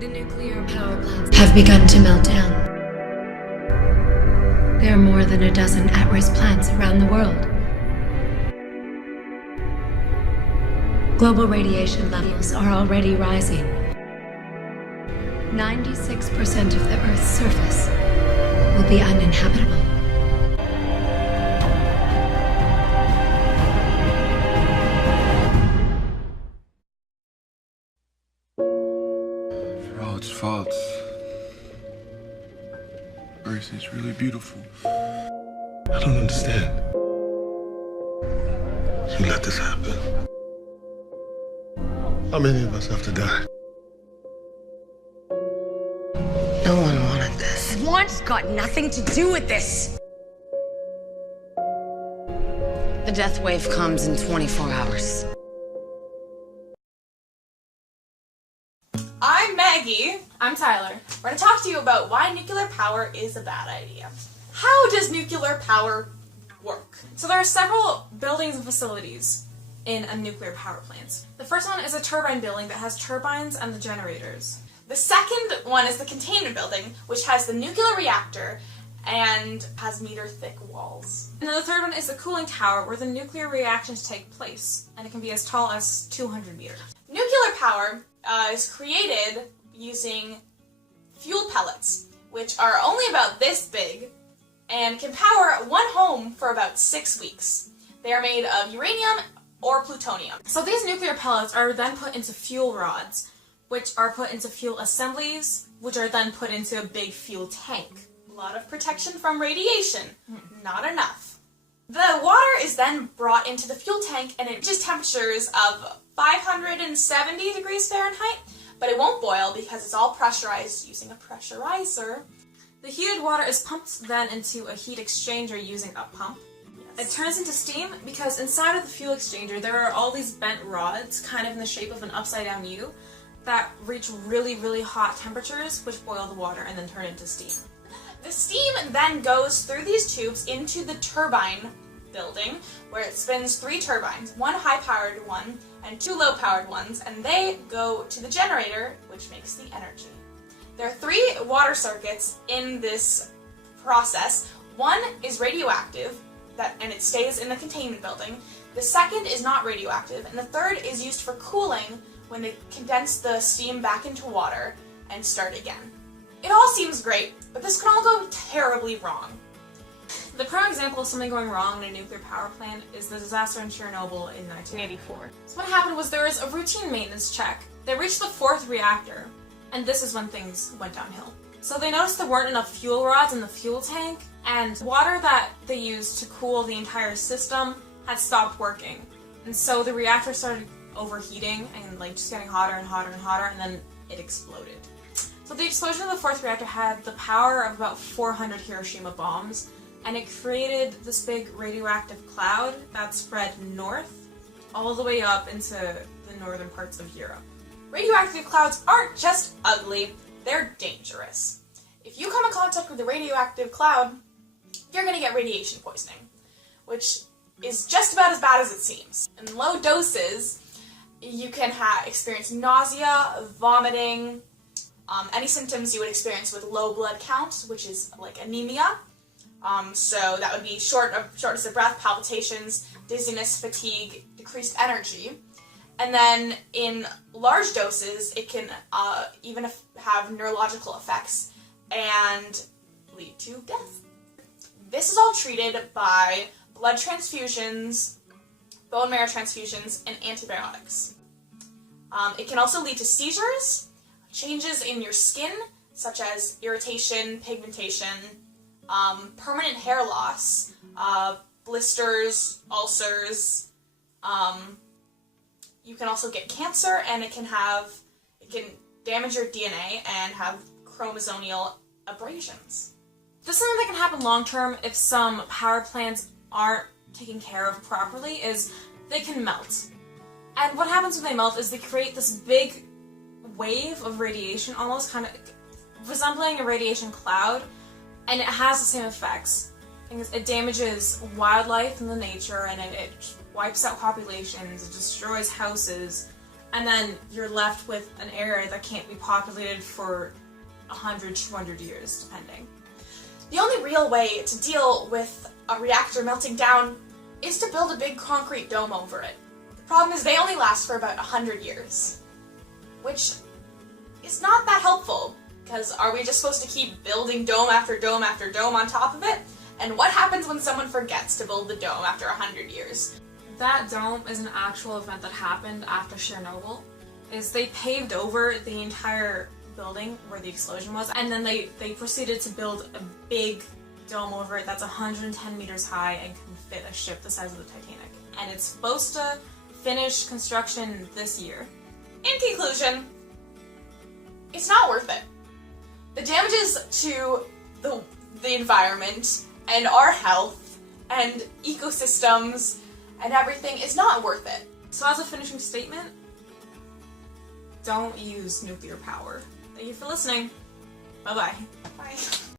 The nuclear power plants have begun to melt down. There are more than a dozen at-risk plants around the world. Global radiation levels are already rising. 96% of the Earth's surface will be uninhabitable. For all its faults, Earth is really beautiful. I don't understand. You let this happen. How many of us have to die? No one wanted this. Want's got nothing to do with this. The death wave comes in 24 hours. I'm Maggie. I'm Tyler. We're going to talk to you about why nuclear power is a bad idea. How does nuclear power work? So there are several buildings and facilities in a nuclear power plant. The first one is a turbine building that has turbines and the generators. The second one is the containment building, which has the nuclear reactor and has meter-thick walls. And then the third one is the cooling tower, where the nuclear reactions take place, and it can be as tall as 200 meters. Nuclear power is created using fuel pellets, which are only about this big, and can power one home for about 6 weeks. They are made of uranium or plutonium. So these nuclear pellets are then put into fuel rods, which are put into fuel assemblies, which are then put into a big fuel tank. A lot of protection from radiation. Not enough. The water is then brought into the fuel tank and it reaches temperatures of 570 degrees Fahrenheit, but it won't boil because it's all pressurized using a pressurizer. The heated water is pumped then into a heat exchanger using a pump. It turns into steam because inside of the fuel exchanger there are all these bent rods, kind of in the shape of an upside-down U, that reach really, really hot temperatures, which boil the water and then turn into steam. The steam then goes through these tubes into the turbine building, where it spins 3 turbines, 1 high-powered one and 2 low-powered ones, and they go to the generator, which makes the energy. There are 3 water circuits in this process. One is radioactive, and it stays in the containment building. The second is not radioactive, and the third is used for cooling when they condense the steam back into water and start again. It all seems great, but this can all go terribly wrong. The prime example of something going wrong in a nuclear power plant is the disaster in Chernobyl in 1984. So what happened was there was a routine maintenance check. They reached the 4th reactor, and this is when things went downhill. So they noticed there weren't enough fuel rods in the fuel tank, and water that they used to cool the entire system had stopped working. And so the reactor started overheating and just getting hotter and hotter and hotter, and then it exploded. So the explosion of the 4th reactor had the power of about 400 Hiroshima bombs, and it created this big radioactive cloud that spread north all the way up into the northern parts of Europe. Radioactive clouds aren't just ugly, they're dangerous. If you come in contact with a radioactive cloud, you're going to get radiation poisoning, which is just about as bad as it seems. In low doses, you can experience nausea, vomiting, any symptoms you would experience with low blood count, which is like anemia. So that would be shortness of breath, palpitations, dizziness, fatigue, decreased energy. And then in large doses, it can even have neurological effects and lead to death. This is all treated by blood transfusions, bone marrow transfusions, and antibiotics. It can also lead to seizures, changes in your skin, such as irritation, pigmentation, permanent hair loss, blisters, ulcers. You can also get cancer, and it can damage your DNA and have chromosomal abrasions. This is something that can happen long term if some power plants aren't taken care of properly, is they can melt. And what happens when they melt is they create this big wave of radiation, almost kind of resembling a radiation cloud, and it has the same effects. It damages wildlife in the nature, and it wipes out populations, it destroys houses, and then you're left with an area that can't be populated for 100, 200 years, depending. The only real way to deal with a reactor melting down is to build a big concrete dome over it. The problem is they only last for about 100 years, which is not that helpful, because are we just supposed to keep building dome after dome after dome on top of it? And what happens when someone forgets to build the dome after 100 years? That dome is an actual event that happened after Chernobyl. Is they paved over the entire building where the explosion was, and then they proceeded to build a big dome over it that's 110 meters high and can fit a ship the size of the Titanic. And it's supposed to finish construction this year. In conclusion, it's not worth it. The damages to the environment and our health and ecosystems and everything is not worth it. So as a finishing statement, don't use nuclear power. Thank you for listening. Bye-bye. Bye.